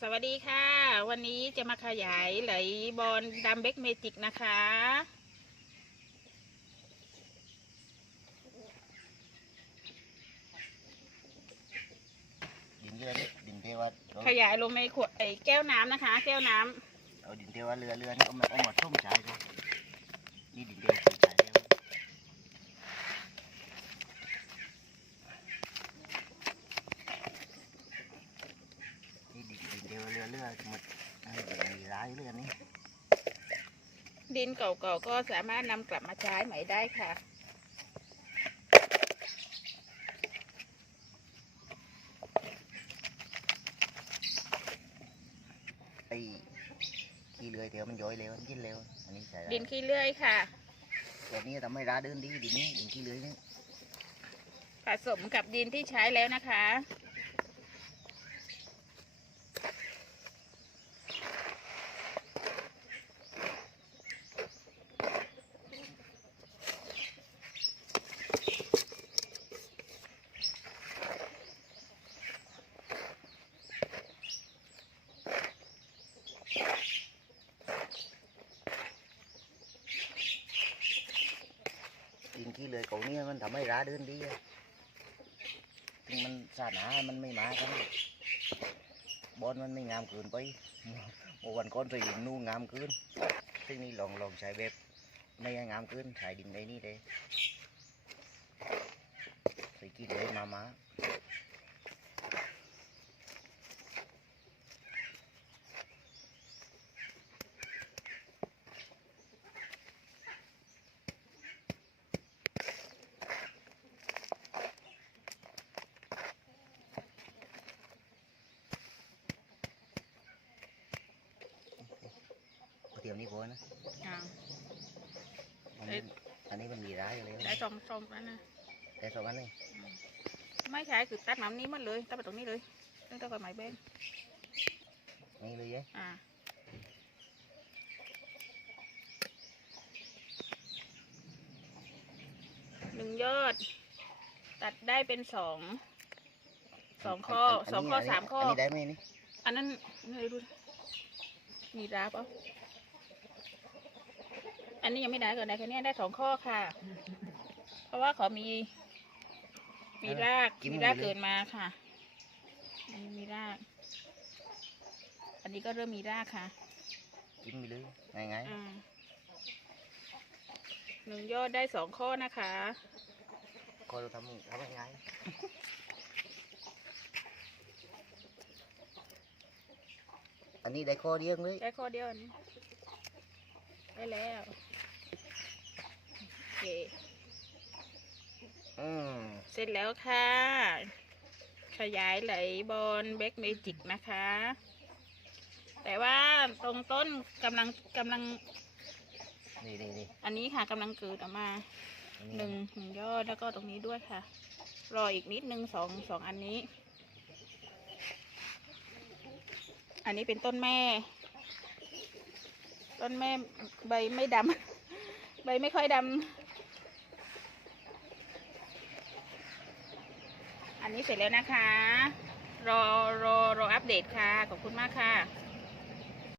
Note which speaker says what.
Speaker 1: สวัสดีค่ะ วันนี้จะมาขยายไหลบอลดัมเบกเมจิกนะคะ
Speaker 2: ดินเรือนี่ดินเทวะเรา
Speaker 1: ขยายลงในขวดไอ้แก้วน้ำนะคะ แก้วน้ำ
Speaker 2: เอาดินเทวะเรือเรือนี่เอามาเอามาต้มฉายเลยนี่ดินเทวะต้มฉายแล้วนี่ดินดินเทวะเรือหมดให้มีร้ายเรือนี่
Speaker 1: ดินเก่าๆก็สามารถนำกลับมาใช้ใหม่ได้ค่ะ
Speaker 2: ไอ้ขี้เรือยเดี๋ยวมันย้อยเร็วมันกินเร็วอันนี้ใช่
Speaker 1: ดินขี้เลื่อยค่ะ
Speaker 2: แบบนี้ทำให้ร้าเดินดีดินนี้ดินขี้เรือนี่
Speaker 1: ผสมกับดินที่ใช้แล้วนะคะ
Speaker 2: ดินขี้เรือเก่าเนี่ยมันทำให้ร้าเดินดีถึงมันสาหนามันไม่มากับบอลมันไม่งามเกินไปเมื่อวันก้อนใส่ดินนู่งามเกินซึ่งนี่ลองลองใช้แบบไม่งามเกินใช้ดินในนี่เลยใส่กินเลยมามา เทียมนี่พอนะ
Speaker 1: อ่า
Speaker 2: อัน
Speaker 1: เอ้
Speaker 2: นี้
Speaker 1: ย
Speaker 2: อันนี้มันมีร้ายอะไร
Speaker 1: ได้สองสองแล้วนะ
Speaker 2: แต่สองอันเลย
Speaker 1: ไม่ใช่คือตัดน้ำนี้หมันเลยตัดไปตรงนี้เลยตั้งแต่ก่อนไม้เบ้น
Speaker 2: นี่เลยเย้
Speaker 1: อ่า หนึ่งยอด ตัดได้เป็นสอง สองข้อ
Speaker 2: น
Speaker 1: สองข้อ
Speaker 2: นี้
Speaker 1: สามข้อ
Speaker 2: อันนี้ได้ไหมนี่
Speaker 1: อันนั้นไม่รู้ มีดาบเปล่า อันนี้ยังไม่ได้ก่อนได้แค่เนี้ยได้สองข้อค่ะ เพราะว่าเขามี มีรากมีรากเกินมาค่ะมีมีราก อันนี้ก็เริ่มมีรากค่ะ
Speaker 2: กินไปเลยง่าย
Speaker 1: อ่าหนึ่งยอดได้สองข้อนะคะ
Speaker 2: ๆก็เราทำทำง่ายๆอันนี้ได้ข้อเดียวเลย
Speaker 1: ได้ข้อเดียวนี้ได้แล้วโอเค
Speaker 2: อืม
Speaker 1: เสร็จแล้วค่ะ ขยายไหลบอลแบ็กเมจิกนะคะ แต่ว่าตรงต้นกำลังกำลัง
Speaker 2: นี่นี่นี่
Speaker 1: อันนี้ค่ะกำลังเกิดออกมา
Speaker 2: อันนี้
Speaker 1: หนึ่งหนึ่งยอดแล้วก็ตรงนี้ด้วยค่ะ รออีกนิดนึงสองสองอันนี้ อันนี้เป็นต้นแม่ ต้นแม่ใบไม่ดำ ใบไม่ค่อยดำ อันนี้เสร็จแล้วนะคะ รอรอรออัปเดตค่ะ ขอบคุณมากค่ะ